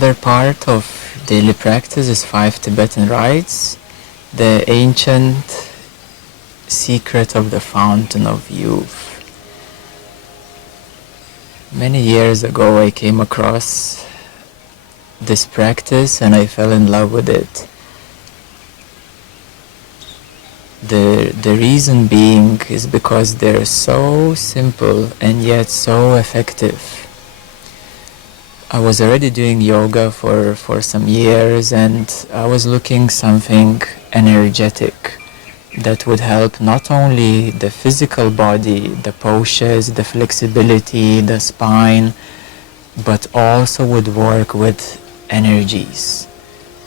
another part of daily practice is Five Tibetan Rites, the ancient secret of the fountain of youth. Many years ago I came across this practice and I fell in love with it. The reason being is because they're so simple and yet so effective. I was already doing yoga for some years, and I was looking something energetic that would help not only the physical body, the postures, the flexibility, the spine, but also would work with energies,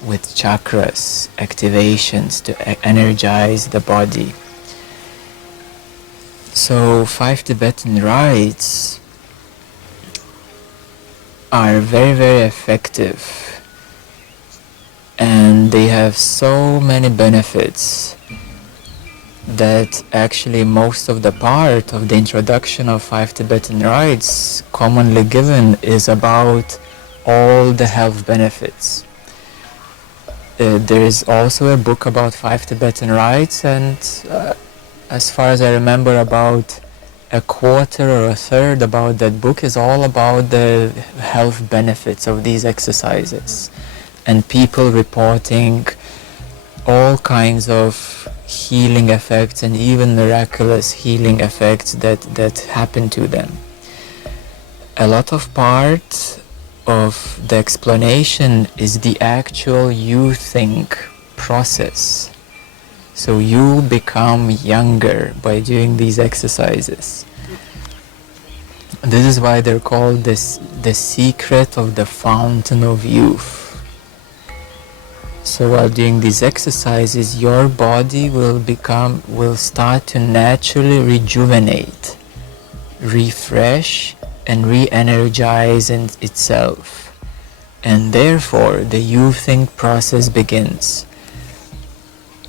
with chakras, activations to energize the body. So Five Tibetan Rites are very, very effective, and they have so many benefits that actually most of the part of the introduction of Five Tibetan Rites commonly given is about all the health benefits. There is also a book about Five Tibetan Rites, and as far as I remember, about a quarter or a third about that book is all about the health benefits of these exercises, and people reporting all kinds of healing effects and even miraculous healing effects that happen to them. A lot of part of the explanation is the actual you think process. So you become younger by doing these exercises. This is why they're called the secret of the fountain of youth. So while doing these exercises, your body will start to naturally rejuvenate, refresh, and re-energize in itself. And therefore, the you think process begins.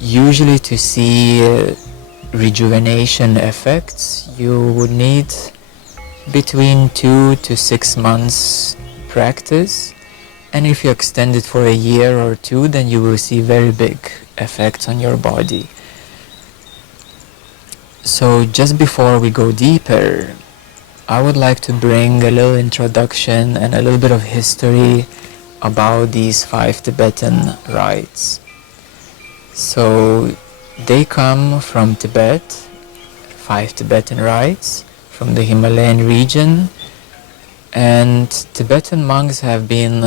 Usually to see rejuvenation effects, you would need between 2 to 6 months practice, and if you extend it for a year or two, then you will see very big effects on your body. So just before we go deeper, I would like to bring a little introduction and a little bit of history about these Five Tibetan Rites. So they come from Tibet, Five Tibetan Rites, from the Himalayan region, and Tibetan monks have been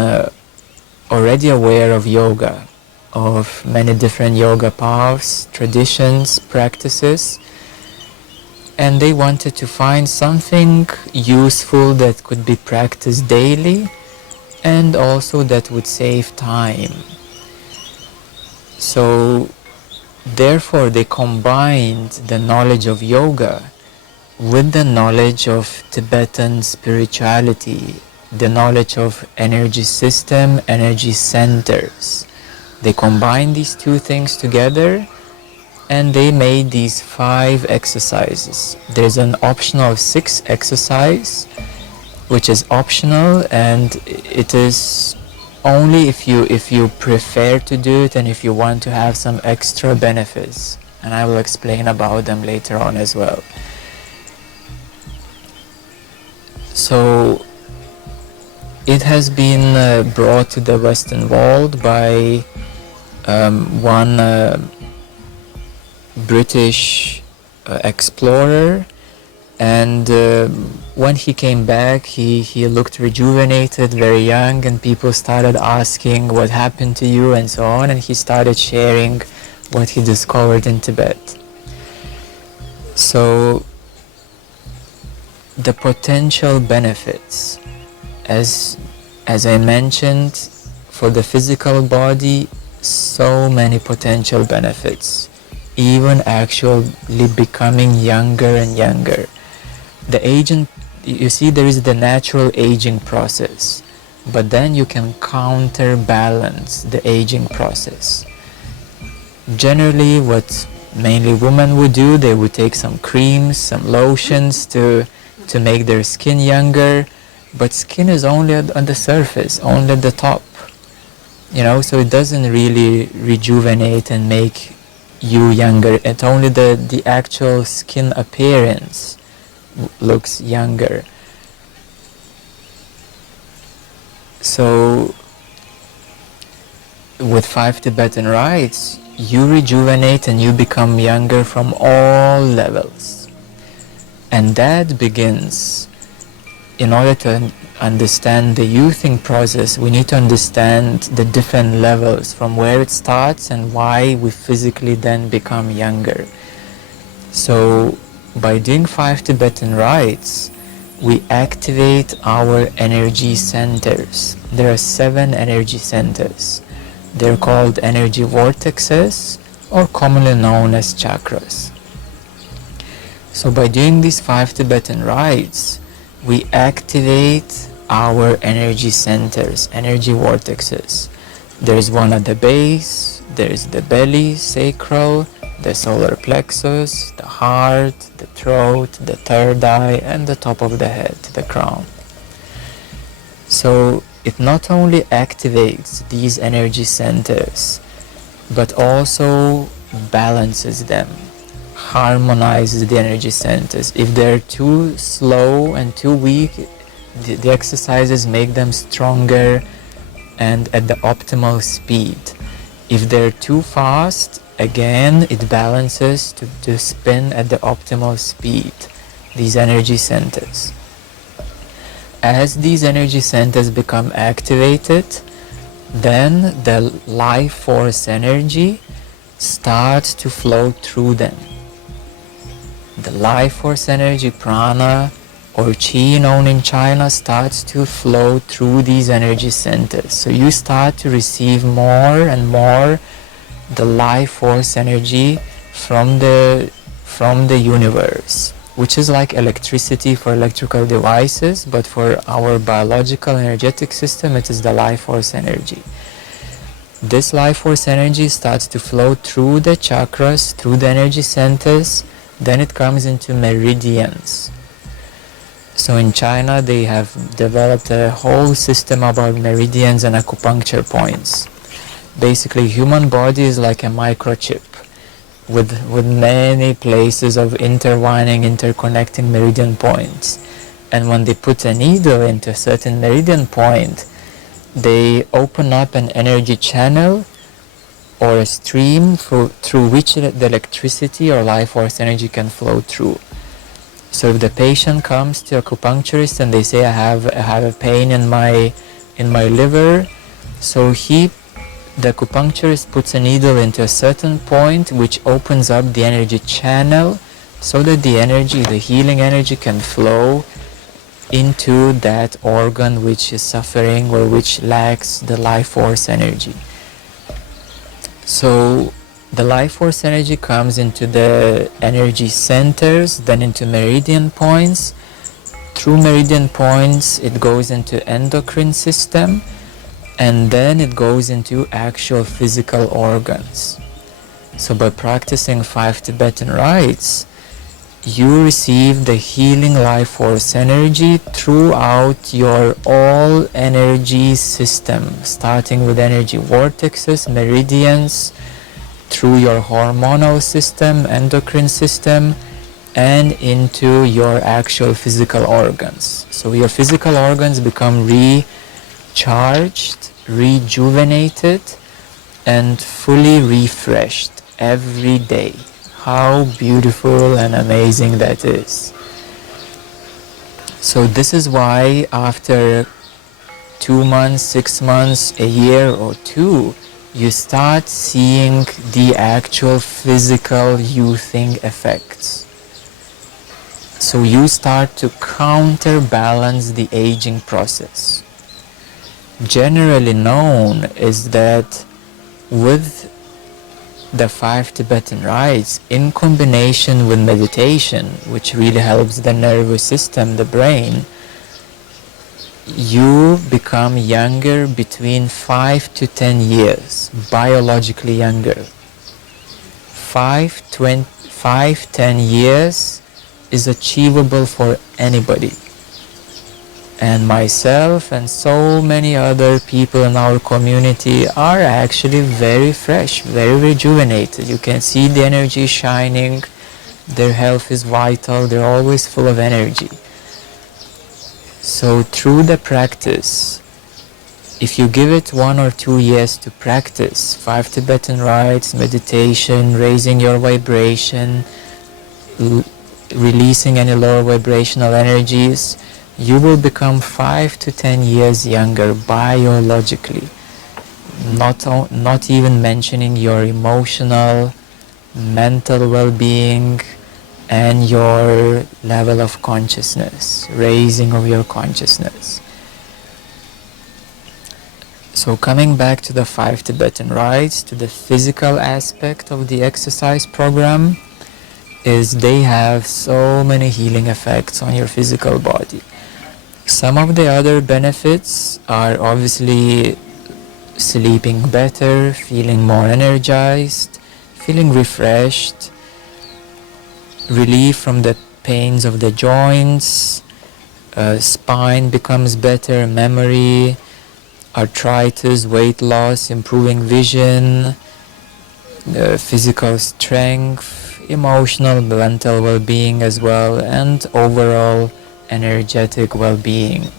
already aware of yoga, of many different yoga paths, traditions, practices, and they wanted to find something useful that could be practiced daily and also that would save time. So therefore they combined the knowledge of yoga with the knowledge of Tibetan spirituality, the knowledge of energy system, energy centers. They combined these two things together and they made these 5 exercises. There's an optional 6 exercise which is optional, and it is only if you prefer to do it and if you want to have some extra benefits, and I will explain about them later on as well. So it has been brought to the Western world by one British explorer, and when he came back he looked rejuvenated, very young, and people started asking what happened to you and so on, and he started sharing what he discovered in Tibet. So the potential benefits, as I mentioned, for the physical body, so many potential benefits, even actually becoming younger and younger. The aging, you see, there is the natural aging process, but then you can counterbalance the aging process. Generally, what mainly women would do, they would take some creams, some lotions to make their skin younger, but skin is only on the surface, only at the top, so it doesn't really rejuvenate and make you younger. It's only the actual skin appearance looks younger. So with 5 Tibetan rites, you rejuvenate and you become younger from all levels. And that begins, in order to understand the youthing process, we need to understand the different levels from where it starts and why we physically then become younger. So by doing 5 Tibetan rites, we activate our energy centers. There are 7 energy centers. They're called energy vortexes, or commonly known as chakras. So by doing these 5 Tibetan rites, we activate our energy centers, energy vortexes. There's one at the base, there's the belly, sacral, the solar plexus, the heart, the throat, the third eye, and the top of the head, the crown. So it not only activates these energy centers, but also balances them, harmonizes the energy centers. If they're too slow and too weak, the exercises make them stronger and at the optimal speed. If they're too fast, again, it balances to spin at the optimal speed, these energy centers. As these energy centers become activated, then the life force energy starts to flow through them. The life force energy, prana, or chi known in China, starts to flow through these energy centers. So you start to receive more and more the life force energy from the universe, which is like electricity for electrical devices, but for our biological energetic system, it is the life force energy. This life force energy starts to flow through the chakras, through the energy centers, then it comes into meridians. So in China, they have developed a whole system about meridians and acupuncture points. Basically, human body is like a microchip with many places of intertwining, interconnecting meridian points. And when they put a needle into a certain meridian point, they open up an energy channel or a stream through which the electricity or life force energy can flow through. So if the patient comes to acupuncturist and they say, I have a pain in my liver, so the acupuncturist puts a needle into a certain point which opens up the energy channel so that the healing energy can flow into that organ which is suffering or which lacks the life force energy. So the life force energy comes into the energy centers, then into meridian points. Through meridian points, it goes into endocrine system, and then it goes into actual physical organs. So by practicing 5 Tibetan rites, you receive the healing life force energy throughout your all energy system, starting with energy vortexes, meridians, through your hormonal system, endocrine system, and into your actual physical organs. So your physical organs become recharged, rejuvenated, and fully refreshed every day. How beautiful and amazing that is. So this is why after 2 months, 6 months, a year or 2, you start seeing the actual physical youthing effects. So you start to counterbalance the aging process. Generally known is that with the 5 Tibetan rites, in combination with meditation, which really helps the nervous system, the brain, you become younger between 5 to 10 years, biologically younger. 5-10 years is achievable for anybody. And myself and so many other people in our community are actually very fresh, very rejuvenated. You can see the energy shining, their health is vital, they're always full of energy. So through the practice, if you give it 1 or 2 years to practice 5 Tibetan rites, meditation, raising your vibration, releasing any lower vibrational energies, you will become 5 to 10 years younger biologically. Not even mentioning your emotional, mental well-being and your level of consciousness, raising of your consciousness. So coming back to the 5 Tibetan rites, to the physical aspect of the exercise program, is they have so many healing effects on your physical body. Some of the other benefits are obviously sleeping better, feeling more energized, feeling refreshed, relief from the pains of the joints, spine becomes better, memory, arthritis, weight loss, improving vision, physical strength, emotional, mental well-being as well, and overall energetic well-being.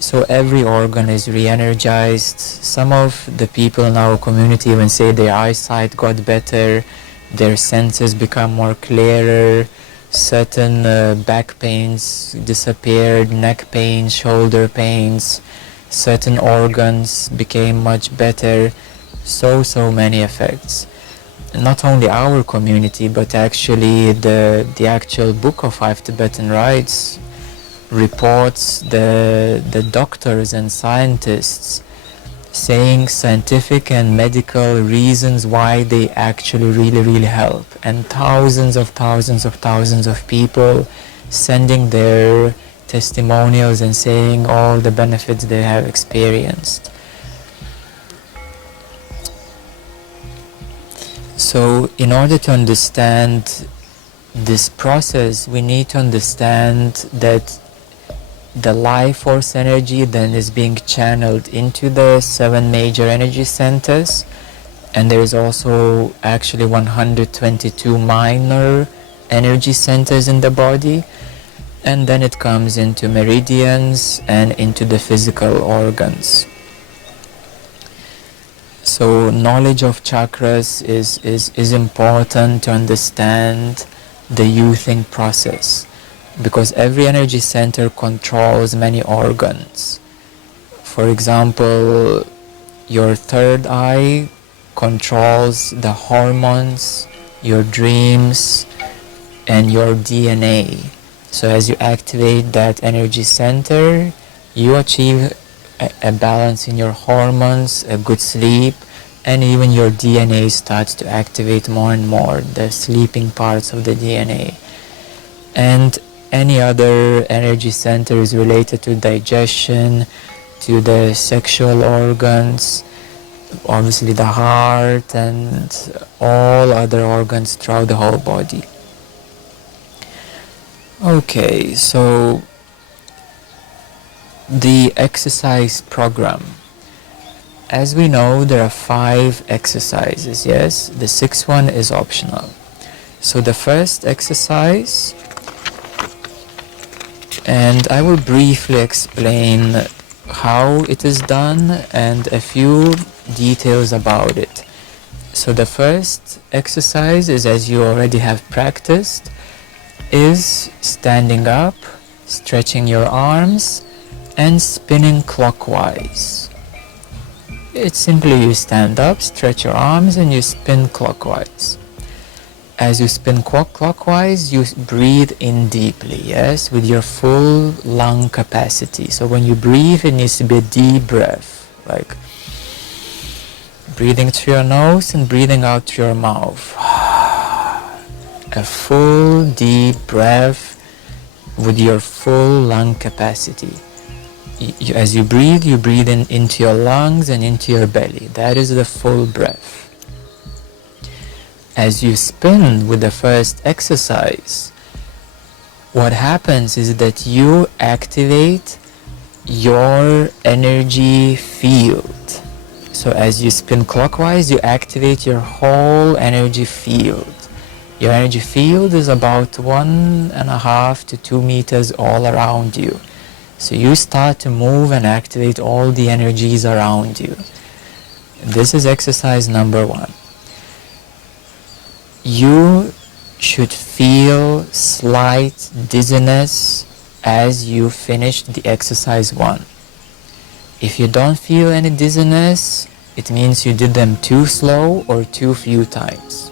So every organ is re-energized. Some of the people in our community even say their eyesight got better, their senses become more clearer, certain back pains disappeared, neck pains, shoulder pains, certain organs became much better. So many effects. Not only our community, but actually the actual book of 5 Tibetan Rites reports the doctors and scientists saying scientific and medical reasons why they actually really help, and thousands of people sending their testimonials and saying all the benefits they have experienced. So in order to understand this process, we need to understand that the life force energy then is being channeled into the 7 major energy centers, and there is also actually 122 minor energy centers in the body, and then it comes into meridians and into the physical organs. So knowledge of chakras is important to understand the youthing process, because every energy center controls many organs. For example, your third eye controls the hormones, your dreams, and your DNA. So as you activate that energy center, you achieve a balance in your hormones, a good sleep, and even your DNA starts to activate more and more, the sleeping parts of the DNA. And any other energy center is related to digestion, to the sexual organs, obviously the heart, and all other organs throughout the whole body. Okay, so the exercise program. As we know, there are 5 exercises, yes? The 6th one is optional. So the first exercise, and I will briefly explain how it is done and a few details about it. So the first exercise is, as you already have practiced, is standing up, stretching your arms, and spinning clockwise. It's simply you stand up, stretch your arms, and you spin clockwise. As you spin clockwise, you breathe in deeply, yes, with your full lung capacity. So when you breathe, it needs to be a deep breath, like breathing through your nose and breathing out through your mouth. A full deep breath with your full lung capacity. As you breathe into your lungs and into your belly. That is the full breath. As you spin with the first exercise, what happens is that you activate your energy field. So as you spin clockwise, you activate your whole energy field. Your energy field is about 1.5 to 2 meters all around you. So you start to move and activate all the energies around you. This is exercise number 1. You should feel slight dizziness as you finish the exercise 1. If you don't feel any dizziness, it means you did them too slow or too few times.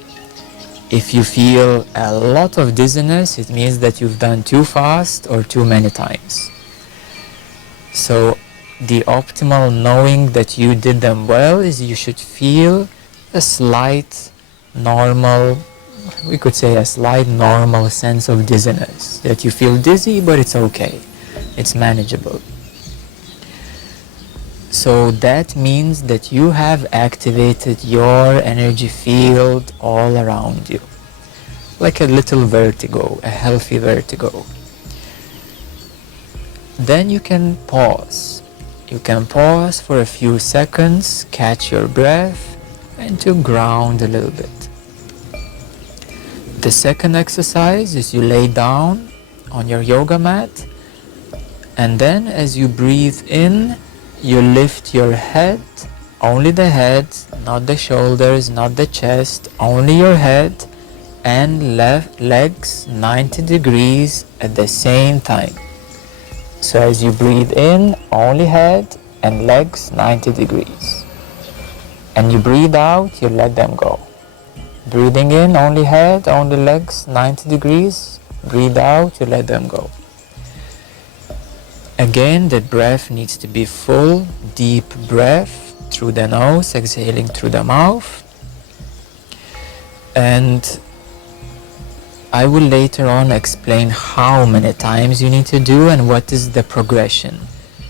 If you feel a lot of dizziness, it means that you've done too fast or too many times. So the optimal knowing that you did them well is you should feel a slight normal, we could say a slight normal sense of dizziness. That you feel dizzy, but it's okay. It's manageable. So that means that you have activated your energy field all around you. Like a little vertigo, a healthy vertigo. Then you can pause. You can pause for a few seconds, catch your breath, and to ground a little bit. The second exercise is you lay down on your yoga mat, and then as you breathe in, you lift your head, only the head, not the shoulders, not the chest, only your head, and legs 90 degrees at the same time. So as you breathe in, only head and legs 90 degrees. And you breathe out, you let them go. Breathing in, only head, only legs 90 degrees. Breathe out, you let them go. Again, the breath needs to be full, deep breath through the nose, exhaling through the mouth. And I will later on explain how many times you need to do and what is the progression.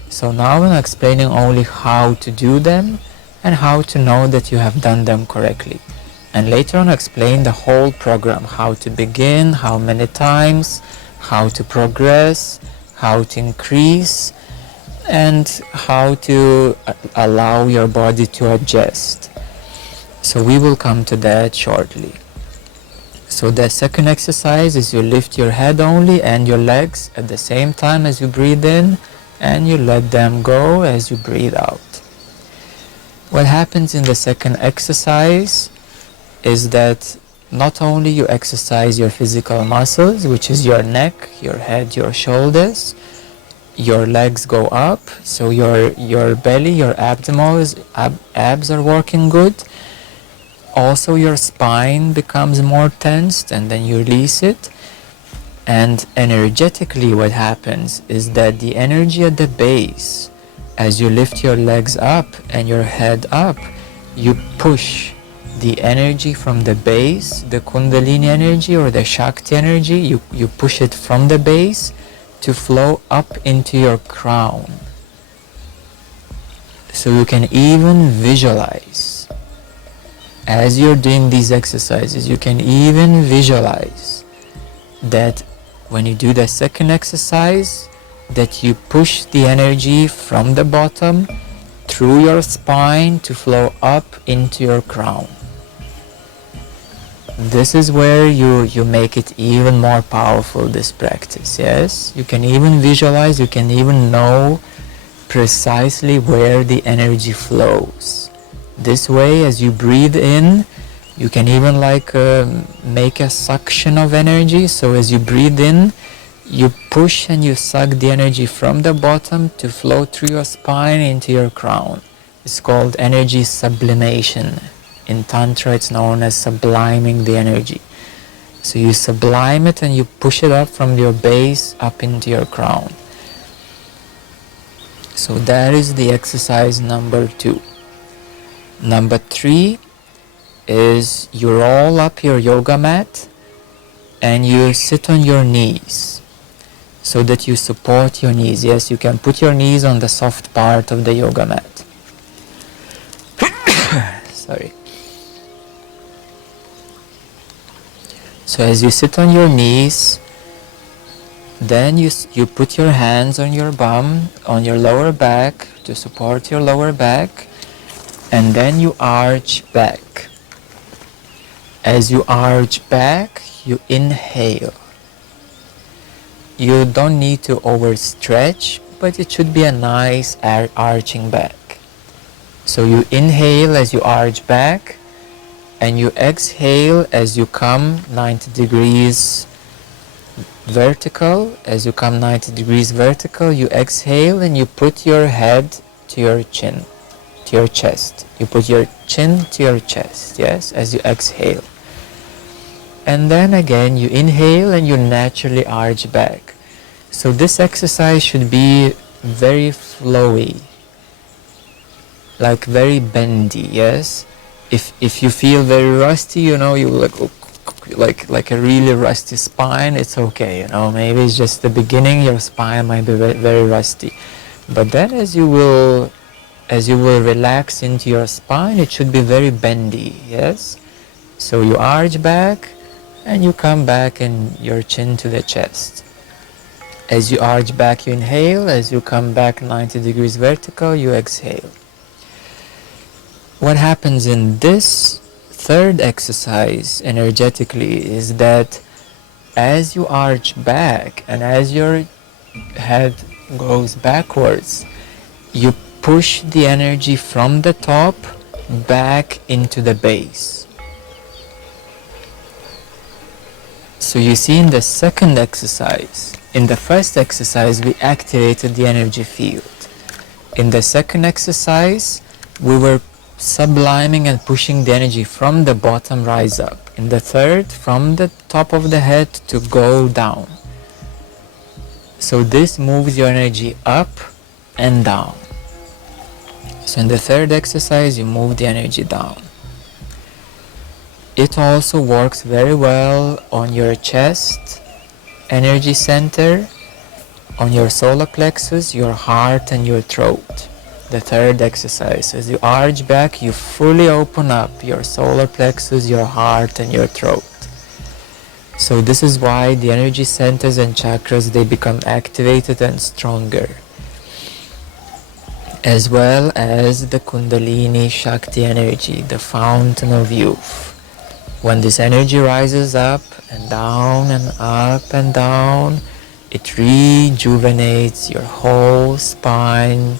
So now I'm explaining only how to do them and how to know that you have done them correctly. And later on explain the whole program, how to begin, how many times, how to progress, how to increase, and how to allow your body to adjust. So we will come to that shortly. So the second exercise is you lift your head only and your legs at the same time as you breathe in, and you let them go as you breathe out. What happens in the second exercise is that not only you exercise your physical muscles, which is your neck, your head, your shoulders, your legs go up, so your belly, your abs are working good. Also your spine becomes more tensed, and then you release it. And energetically what happens is that the energy at the base, as you lift your legs up and your head up, you push the energy from the base, the Kundalini energy or the Shakti energy, you push it from the base to flow up into your crown. So you can even visualize, as you're doing these exercises, you can even visualize that when you do the second exercise, that you push the energy from the bottom through your spine to flow up into your crown. This is where you make it even more powerful, this practice, yes? You can even visualize, you can even know precisely where the energy flows. This way, as you breathe in, you can even make a suction of energy. So as you breathe in, you push and you suck the energy from the bottom to flow through your spine into your crown. It's called energy sublimation. In Tantra, it's known as subliming the energy. So you sublime it and you push it up from your base up into your crown. So that is the exercise number 2. Number 3 is you roll up your yoga mat and you sit on your knees so that you support your knees. Yes, you can put your knees on the soft part of the yoga mat. Sorry. So as you sit on your knees, Then you put your hands on your bum, on your lower back to support your lower back, and then you arch back. As you arch back, you inhale. You don't need to overstretch, but it should be a nice arching back. So you inhale as you arch back, and you exhale as you come 90 degrees vertical. As you come 90 degrees vertical, you exhale and you put your head to your chin, to your chest. You put your chin to your chest, yes, as you exhale. And then again you inhale and you naturally arch back. So this exercise should be very flowy, like very bendy, yes. If you feel very rusty, you know, you like a really rusty spine, it's okay, you know, maybe it's just the beginning, your spine might be very rusty. But then as you will relax into your spine, it should be very bendy, yes. So you arch back and you come back and your chin to the chest. As you arch back, you inhale. As you come back 90 degrees vertical, you exhale. What happens in this third exercise energetically is that as you arch back and as your head goes backwards, you push the energy from the top back into the base. So you see in the second exercise, in the first exercise we activated the energy field. In the second exercise we were subliming and pushing the energy from the bottom rise up. In the third, from the top of the head to go down. So this moves your energy up and down. So in the third exercise you move the energy down. It also works very well on your chest energy center, on your solar plexus, your heart and your throat. The third exercise, as you arch back, you fully open up your solar plexus, your heart and your throat. So this is why the energy centers and chakras, they become activated and stronger. As well as the Kundalini Shakti energy, the fountain of youth. When this energy rises up and down and up and down, it rejuvenates your whole spine,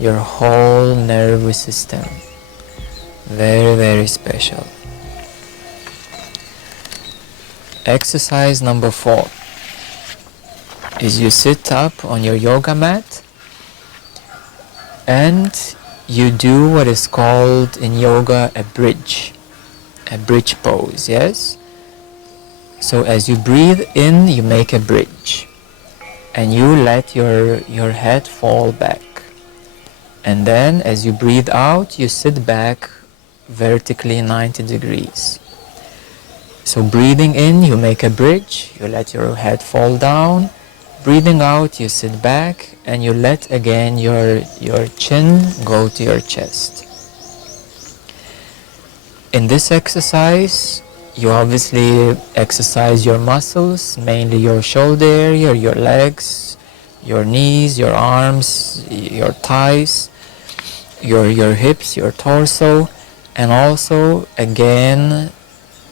your whole nervous system. Very, very special. Exercise number 4 is you sit up on your yoga mat and you do what is called in yoga a bridge pose, yes? So as you breathe in, you make a bridge and you let your head fall back. And then as you breathe out, you sit back vertically 90 degrees. So breathing in, you make a bridge, you let your head fall down. Breathing out, you sit back and you let again your chin go to your chest. In this exercise, you obviously exercise your muscles, mainly your shoulder area, your legs, your knees, your arms, your thighs, your hips, your torso, and also again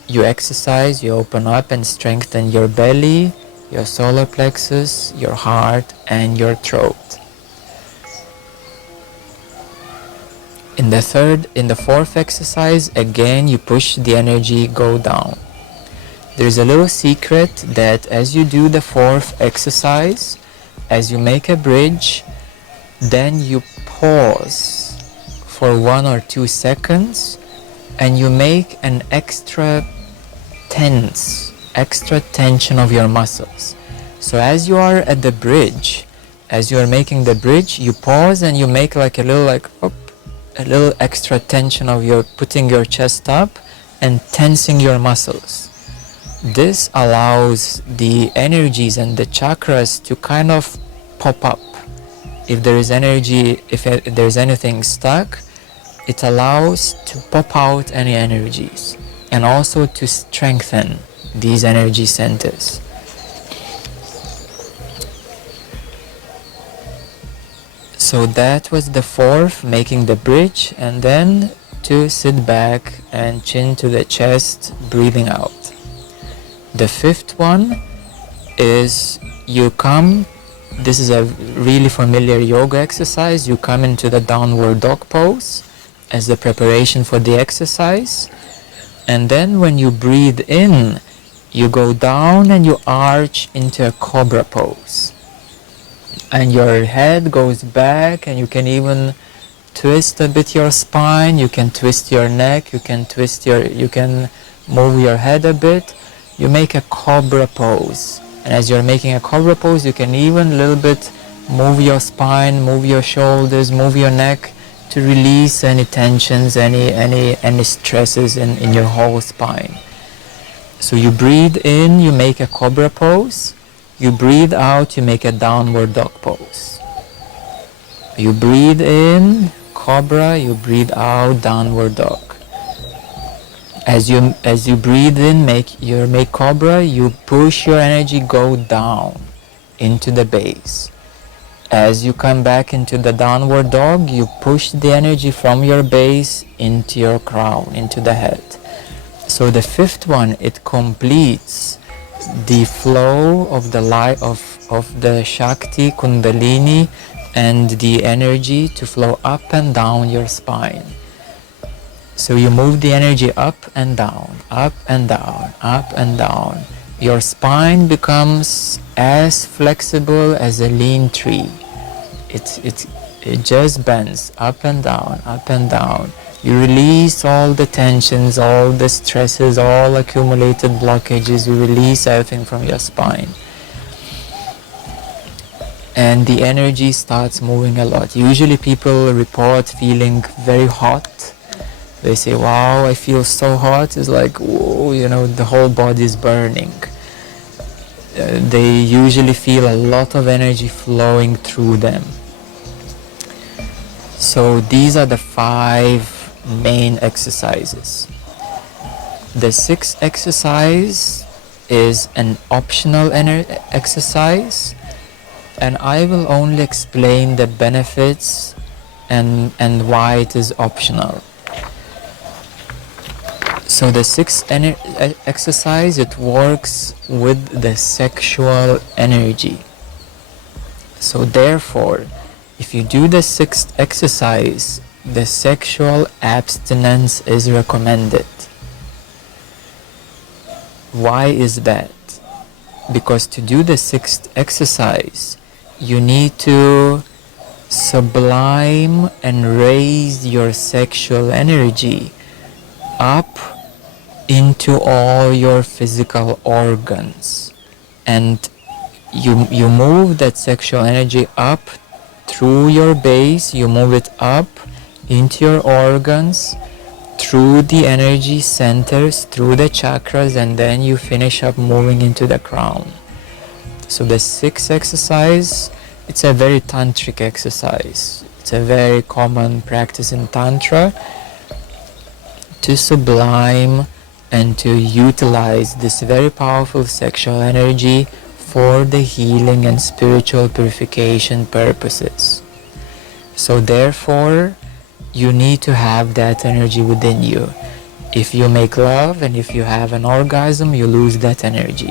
you exercise, you open up and strengthen your belly, your solar plexus, your heart and your throat. In the fourth exercise, again you push the energy, go down. There's a little secret that as you do the fourth exercise, as you make a bridge, then you pause for 1 or 2 seconds and you make an extra tension of your muscles. So as you are at the bridge, as you are making the bridge, you pause and you make like a little extra tension of your putting your chest up and tensing your muscles. This allows the energies and the chakras to kind of pop up. If there is energy, if there's anything stuck, it allows to pop out any energies and also to strengthen these energy centers. So that was the fourth, making the bridge, and then to sit back and chin to the chest, breathing out. The fifth one is you come, this is a really familiar yoga exercise, you come into the downward dog pose as the preparation for the exercise, and then when you breathe in, you go down and you arch into a cobra pose. And your head goes back, and you can even twist a bit your spine, you can twist your neck, you can move your head a bit. You make a cobra pose. And as you're making a cobra pose, you can even a little bit move your spine, move your shoulders, move your neck to release any tensions, any stresses in your whole spine. So you breathe in, you make a cobra pose. You breathe out, you make a downward dog pose. You breathe in, cobra, you breathe out, downward dog. As you breathe in, make cobra, you push your energy, go down into the base. As you come back into the downward dog, you push the energy from your base into your crown, into the head. So the fifth one, it completes the flow of the light of the Shakti, Kundalini, and the energy to flow up and down your spine. So you move the energy up and down, up and down, up and down. Your spine becomes as flexible as a lean tree. It just bends up and down, up and down. You release all the tensions, all the stresses, all accumulated blockages. You release everything from your spine. And the energy starts moving a lot. Usually people report feeling very hot. They say, wow, I feel so hot. It's like, whoa, the whole body is burning. They usually feel a lot of energy flowing through them. So these are the 5 main exercises. The 6th exercise is an optional exercise, and I will only explain the benefits and why it is optional. So the 6th exercise, it works with the sexual energy. So therefore, if you do the 6th exercise, the sexual abstinence is recommended. Why is that? Because to do the 6th exercise, you need to sublime and raise your sexual energy up into all your physical organs, and you move that sexual energy up through your base, you move it up into your organs, through the energy centers, through the chakras, and then you finish up moving into the crown. So the 6th exercise, it's a very tantric exercise. It's a very common practice in Tantra to sublime and to utilize this very powerful sexual energy for the healing and spiritual purification purposes. So therefore, you need to have that energy within you. If you make love and if you have an orgasm, you lose that energy.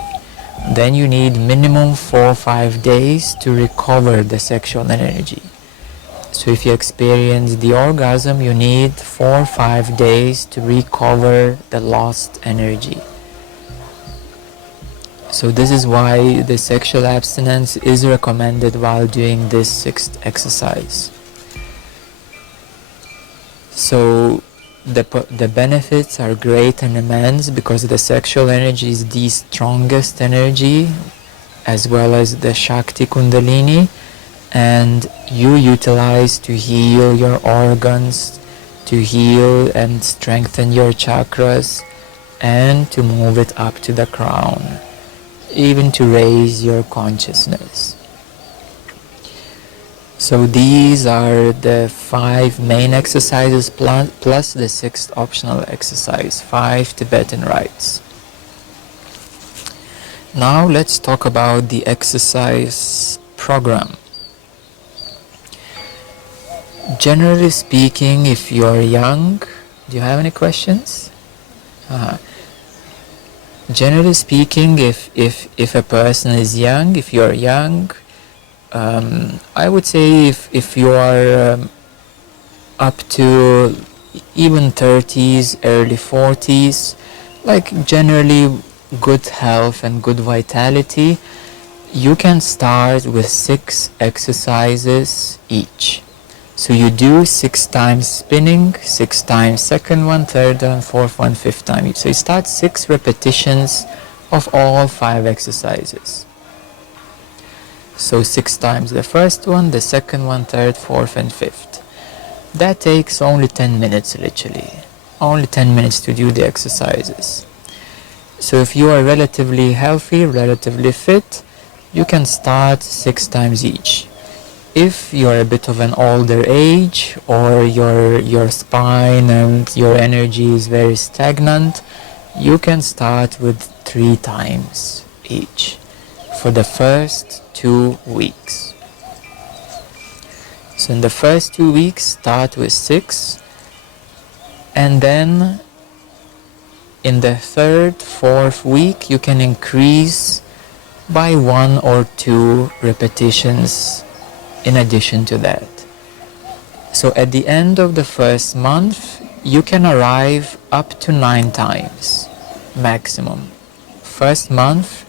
Then you need minimum 4 or 5 days to recover the sexual energy. So if you experience the orgasm, you need 4 or 5 days to recover the lost energy. So this is why the sexual abstinence is recommended while doing this 6th exercise. So the benefits are great and immense because the sexual energy is the strongest energy, as well as the Shakti Kundalini, and you utilize to heal your organs, to heal and strengthen your chakras, and to move it up to the crown, even to raise your consciousness. So these are the 5 main exercises plus the 6th optional exercise, 5 Tibetan Rites. Now let's talk about the exercise program. Generally speaking, if you're young, do you have any questions? Generally speaking, if a person is young, if you're young, I would say if you are up to even 30s, early 40s, like generally good health and good vitality, you can start with 6 exercises each. So you do 6 times spinning, 6 times second one, third one, fourth one, fifth time. So you start 6 repetitions of all 5 exercises. So 6 times the first one, the second one, third, fourth and fifth. That takes only 10 minutes literally. Only 10 minutes to do the exercises. So if you are relatively healthy, relatively fit, you can start 6 times each. If you're a bit of an older age, or your spine and your energy is very stagnant, you can start with 3 times each for the first 2 weeks. So in the first 2 weeks, start with 6, and then in the third, fourth week, you can increase by 1 or 2 repetitions in addition to that. So at the end of the first month, you can arrive up to 9 times maximum. First month,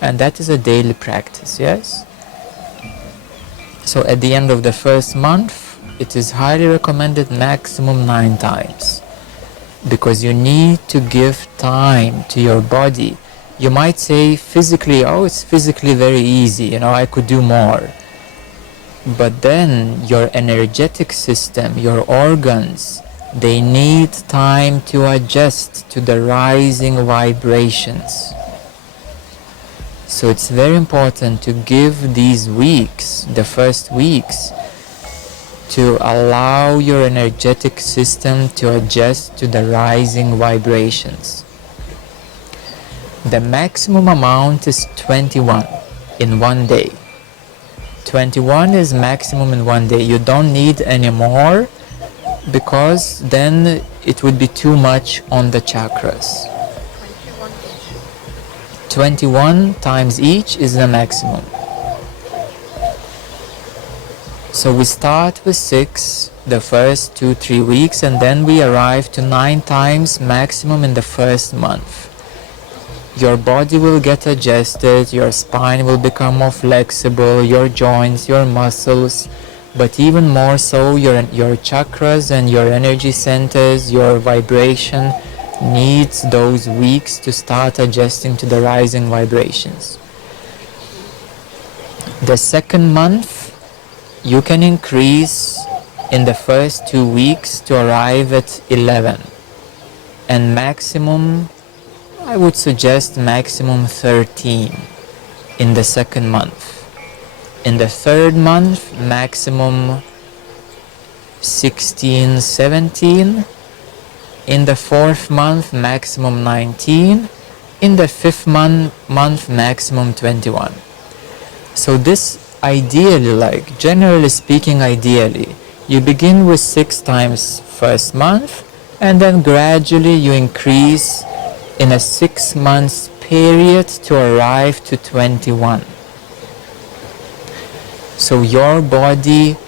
and that is a daily practice, yes? So at the end of the first month, it is highly recommended maximum 9 times, because you need to give time to your body. You might say physically, oh, it's physically very easy, I could do more. But then your energetic system, your organs, they need time to adjust to the rising vibrations. So it's very important to give these weeks, the first weeks, to allow your energetic system to adjust to the rising vibrations. The maximum amount is 21 in one day. 21 is maximum in one day. You don't need any more, because then it would be too much on the chakras. 21 times each is the maximum. So we start with 6 the first 2-3 weeks, and then we arrive to 9 times maximum in the first month. Your body will get adjusted, your spine will become more flexible, your joints, your muscles, but even more so your chakras and your energy centers, your vibration needs those weeks to start adjusting to the rising vibrations. The second month, you can increase in the first 2 weeks to arrive at 11, and maximum, I would suggest maximum 13 in the second month. In the third month, maximum 16, 17. In the fourth month, maximum 19. In the fifth month, maximum 21. So this ideally, generally speaking, ideally, you begin with 6 times first month, and then gradually you increase in a 6 months period to arrive to 21. So your body,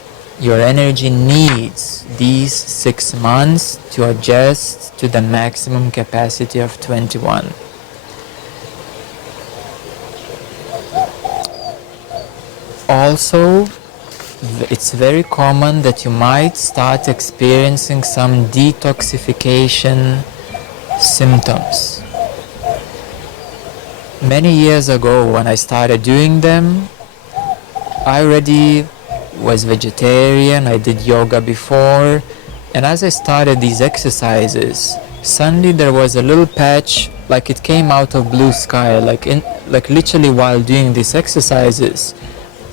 your energy needs these 6 months to adjust to the maximum capacity of 21. Also, it's very common that you might start experiencing some detoxification symptoms. Many years ago, when I started doing them, I already was vegetarian, I did yoga before, and as I started these exercises, suddenly there was a little patch, like it came out of blue sky, like literally while doing these exercises,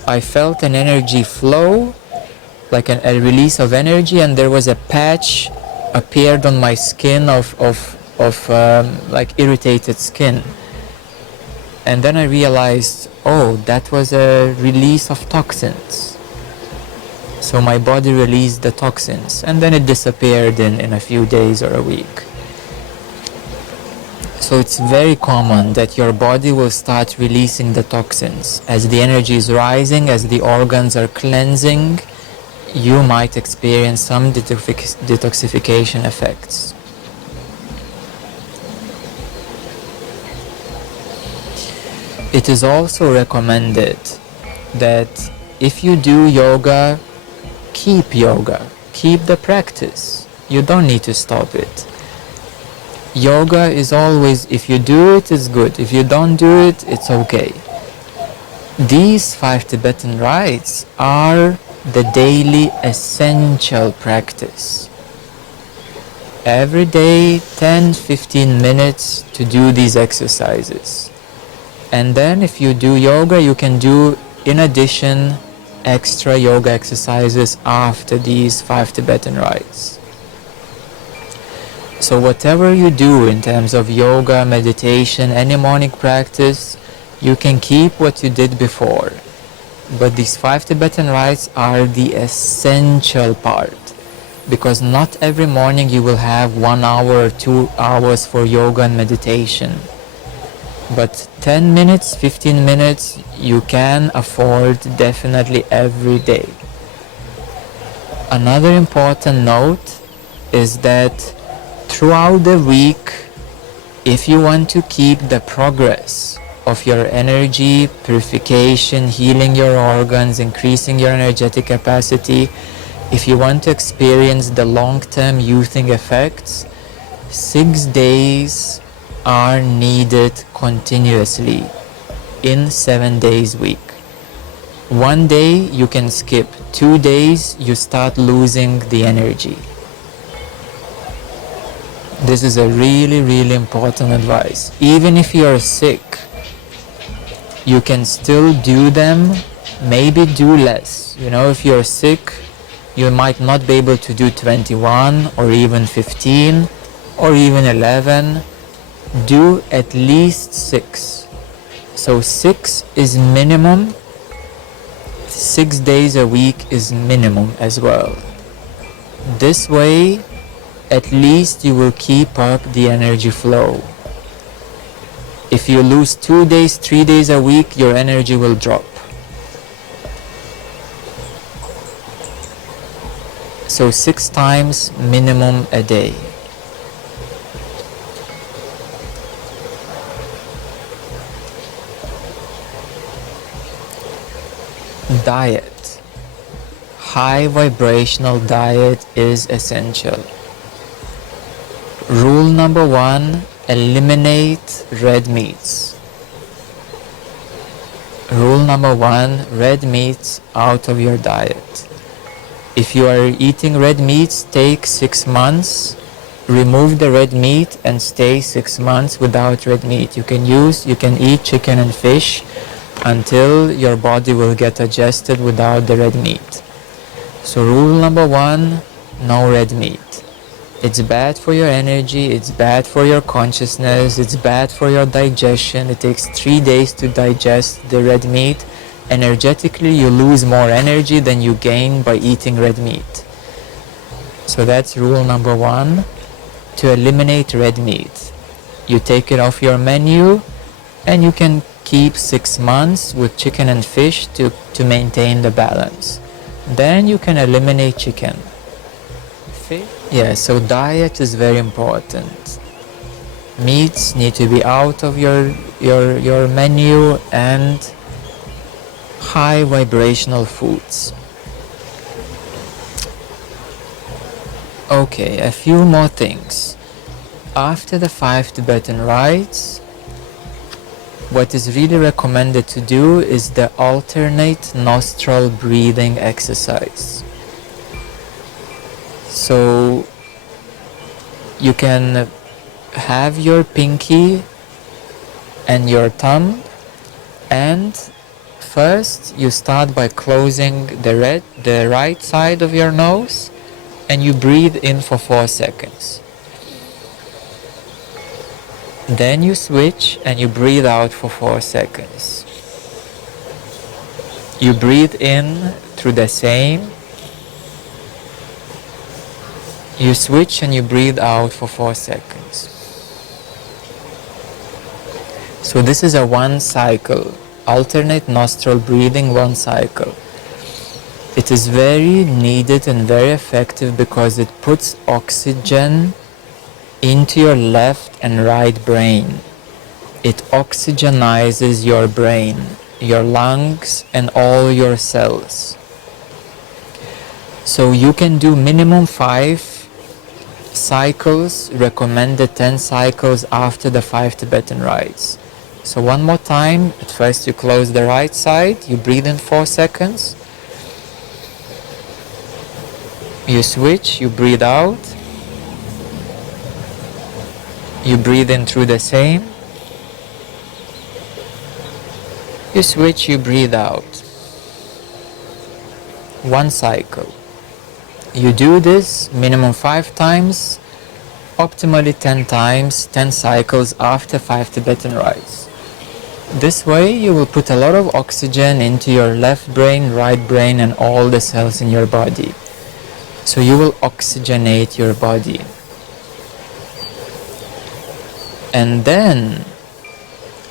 I felt an energy flow, like a release of energy, and there was a patch appeared on my skin of like irritated skin. And then I realized, oh, that was a release of toxins. So So my body released the toxins, and then it disappeared in a few days or a week. So it's very common that your body will start releasing the toxins. As the energy is rising, as the organs are cleansing, you might experience some detoxification effects. It is also recommended that if you do yoga, keep the practice. You don't need to stop it. Yoga is always, if you do it, it's good. If you don't do it, it's okay. These 5 Tibetan rites are the daily essential practice. Every day, 10-15 minutes to do these exercises. And then if you do yoga, you can do, in addition, extra yoga exercises after these 5 Tibetan rites. So whatever you do in terms of yoga, meditation, any morning practice, you can keep what you did before. But these 5 Tibetan rites are the essential part, because not every morning you will have 1 hour or 2 hours for yoga and meditation. But 10 minutes, 15 minutes, you can afford definitely every day. Another important note is that throughout the week, if you want to keep the progress of your energy, purification, healing your organs, increasing your energetic capacity, if you want to experience the long-term youthing effects, 6 days are needed continuously in 7 days week. 1 day you can skip, 2 days you start losing the energy. This is a really important advice. Even if you are sick, you can still do them, maybe do less. You know, if you're sick, you might not be able to do 21 or even 15 or even 11. Do at least 6. So 6 is minimum. 6 days a week is minimum as well. This way, at least you will keep up the energy flow. If you lose 2 days, 3 days a week, your energy will drop. So 6 times minimum a day. Diet. High vibrational diet is essential. Rule number 1, eliminate red meats. Rule number 1, red meats out of your diet. If you are eating red meats, take 6 months, remove the red meat and stay 6 months without red meat. You can eat chicken and fish until your body will get adjusted without the red meat. So rule number 1, no red meat. It's bad for your energy, it's bad for your consciousness, it's bad for your digestion. It takes 3 days to digest the red meat. Energetically, you lose more energy than you gain by eating red meat. So that's rule number 1, to eliminate red meat. You take it off your menu and you can keep 6 months with chicken and fish to maintain the balance. Then you can eliminate chicken. Yeah, so diet is very important. Meats need to be out of your menu, and high vibrational foods. Okay, a few more things. After the 5 Tibetan rites, what is really recommended to do is the alternate nostril breathing exercise. So you can have your pinky and your thumb, and first you start by closing the right side of your nose, and you breathe in for 4 seconds. Then you switch and you breathe out for 4 seconds. You breathe in through the same You switch and you breathe out for 4 seconds. So this is a 1 cycle, alternate nostril breathing, 1 cycle. It is very needed and very effective because it puts oxygen into your left and right brain. It oxygenizes your brain, your lungs, and all your cells. So you can do minimum 5 cycles, recommended 10 cycles after the 5 Tibetan Rites. So one more time, at first you close the right side, you breathe in 4 seconds, you switch, you breathe out, you breathe in through the same, you switch, you breathe out. 1 cycle. You do this minimum 5 times, optimally 10 times, 10 cycles after 5 Tibetan Rites. This way you will put a lot of oxygen into your left brain, right brain, and all the cells in your body. So you will oxygenate your body. And then,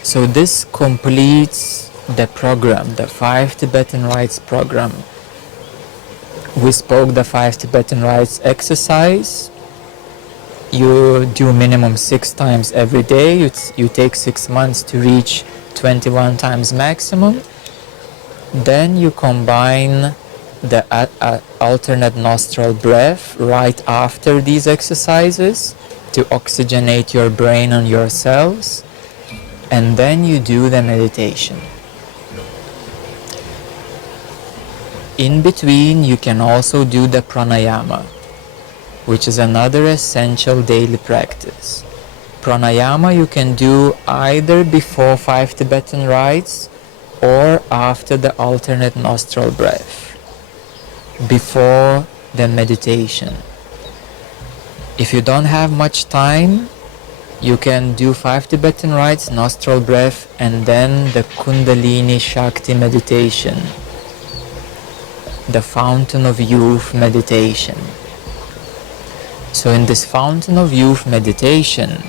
so this completes the program, the 5 Tibetan Rites program. We spoke the 5 Tibetan Rites exercise. You do minimum 6 times every day. You take 6 months to reach 21 times maximum. Then you combine the alternate nostril breath right after these exercises to oxygenate your brain and your cells. And then you do the meditation. In between, you can also do the pranayama, which is another essential daily practice. Pranayama you can do either before 5 Tibetan Rites or after the alternate nostril breath, before the meditation. If you don't have much time, you can do 5 Tibetan Rites, nostril breath, and then the Kundalini Shakti meditation, the Fountain of Youth meditation. So in this Fountain of Youth meditation,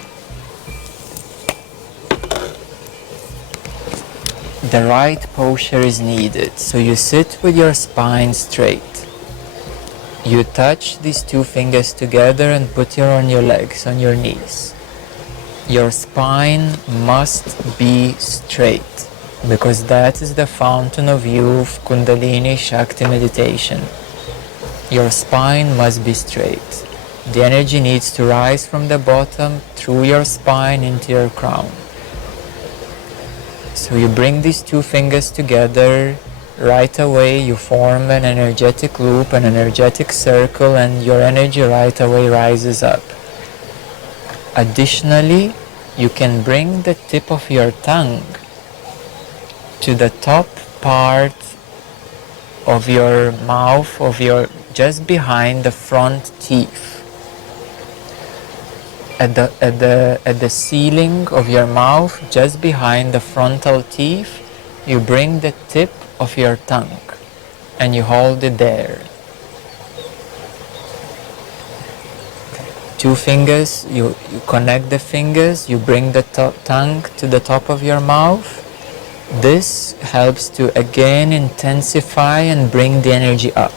the right posture is needed. So you sit with your spine straight. You touch these 2 fingers together and put on your legs, on your knees. Your spine must be straight, because that is the Fountain of Youth Kundalini Shakti meditation. Your spine must be straight. The energy needs to rise from the bottom through your spine into your crown. So you bring these 2 fingers together. Right away you form an energetic loop, an energetic circle, and your energy right away rises up. Additionally, you can bring the tip of your tongue to the top part of your mouth, just behind the front teeth. At the ceiling of your mouth, just behind the frontal teeth, you bring the tip of your tongue and you hold it there. 2 fingers, you connect the fingers, you bring the tongue to the top of your mouth. This helps to again intensify and bring the energy up.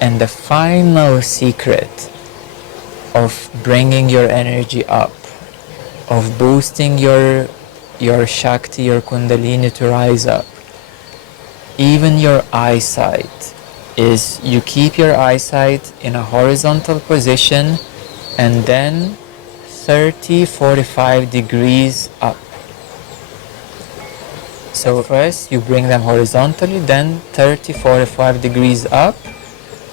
And the final secret of bringing your energy up, of boosting your Shakti, your Kundalini to rise up, even your eyesight, is you keep your eyesight in a horizontal position and then 30-45 degrees up. So first you bring them horizontally, then 30-45 degrees up,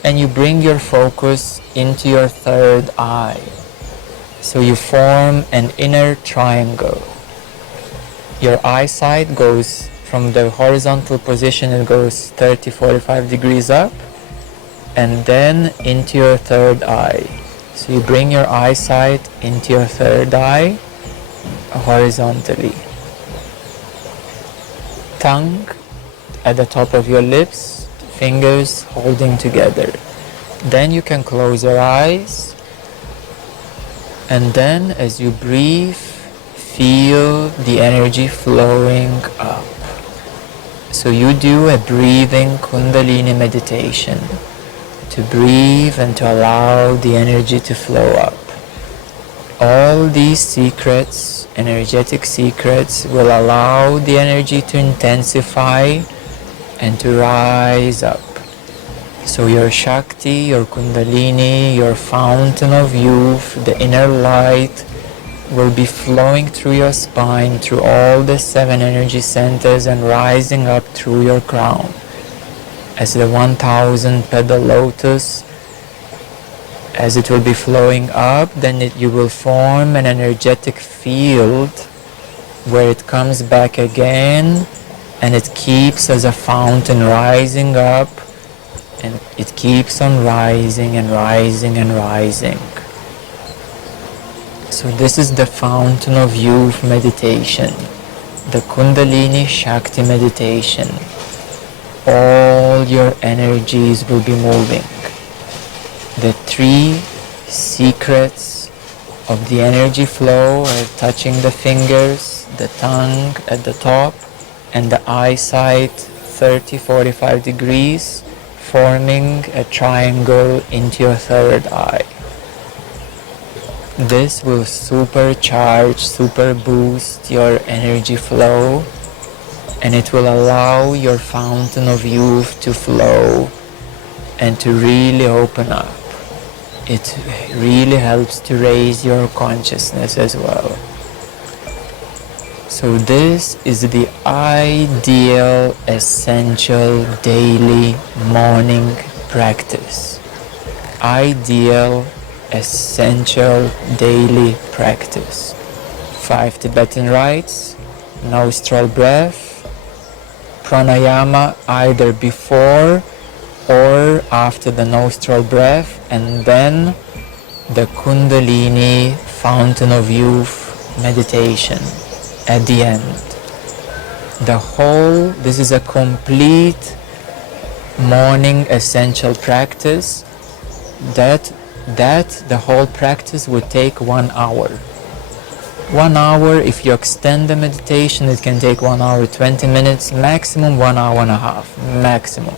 and you bring your focus into your third eye. So you form an inner triangle. Your eyesight goes from the horizontal position, it goes 30-45 degrees up, and then into your third eye. So you bring your eyesight into your third eye horizontally. Tongue at the top of your lips, fingers holding together. Then you can close your eyes, and then as you breathe, feel the energy flowing up. So you do a breathing Kundalini meditation to breathe and to allow the energy to flow up. All these secrets, energetic secrets, will allow the energy to intensify and to rise up. So your Shakti, your Kundalini, your fountain of youth, the inner light, will be flowing through your spine, through all the 7 energy centers, and rising up through your crown. As the 1,000 petal lotus, as it will be flowing up, then you will form an energetic field where it comes back again, and it keeps as a fountain rising up, and it keeps on rising and rising and rising. So this is the fountain of youth meditation, the Kundalini Shakti meditation. All your energies will be moving. The 3 secrets of the energy flow are touching the fingers, the tongue at the top, and the eyesight 30-45 degrees, forming a triangle into your third eye. This will supercharge, super boost your energy flow, and it will allow your fountain of youth to flow and to really open up. It really helps to raise your consciousness as well. So this is the ideal, essential, daily morning practice. Ideal, essential, daily practice. 5 Tibetan Rites, nostril breath, pranayama either before or after the nostril breath, and then the Kundalini Fountain of Youth meditation at the end. This is a complete morning essential practice that the whole practice would take 1 hour. 1 hour, if you extend the meditation, it can take 1 hour 20 minutes, maximum 1 hour and a half, maximum.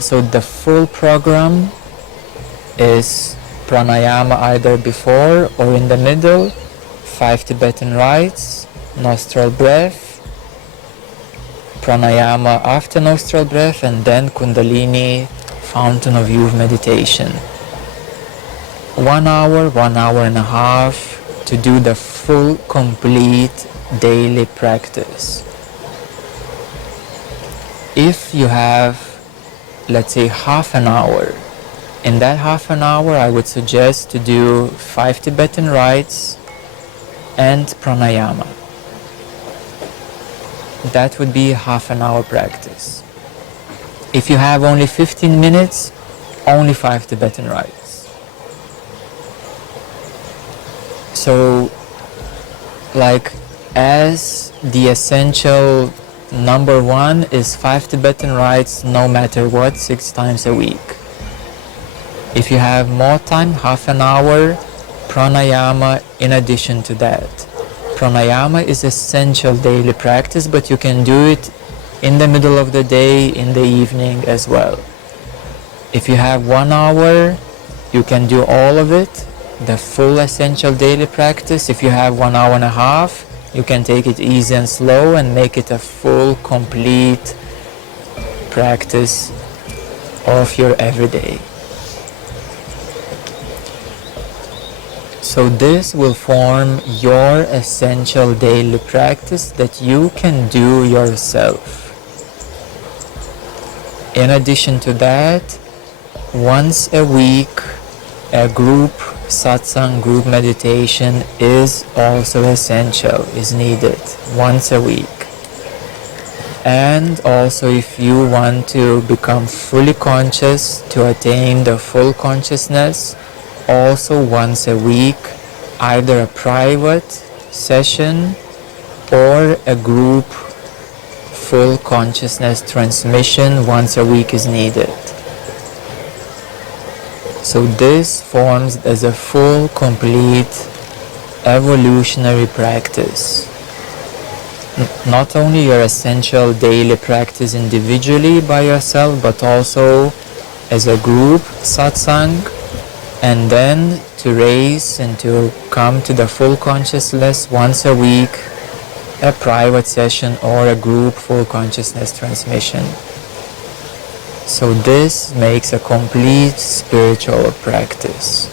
So the full program is pranayama either before or in the middle, 5 Tibetan Rites, nostril breath, pranayama after nostril breath, and then Kundalini Fountain of Youth meditation. 1 hour, 1 hour and a half to do the full, complete daily practice. If you have, let's say, half an hour, in that half an hour I would suggest to do 5 Tibetan Rites and pranayama. That would be half an hour practice. If you have only 15 minutes, only 5 Tibetan Rites. So, like, as the essential number 1 is 5 Tibetan Rites no matter what, 6 times a week. If you have more time, half an hour, pranayama in addition to that. Pranayama is essential daily practice, but you can do it in the middle of the day, in the evening as well. If you have 1 hour, you can do all of it, the full essential daily practice. If you have 1 hour and a half, you can take it easy and slow and make it a full, complete practice of your everyday. So this will form your essential daily practice that you can do yourself. In addition to that, once a week, a group satsang, group meditation is also essential, is needed once a week. And also, if you want to become fully conscious, to attain the full consciousness, also once a week, either a private session or a group full consciousness transmission once a week is needed. So this forms as a full, complete evolutionary practice. Not only your essential daily practice individually by yourself, but also as a group satsang, and then to raise and to come to the full consciousness once a week, a private session or a group full consciousness transmission. So this makes a complete spiritual practice.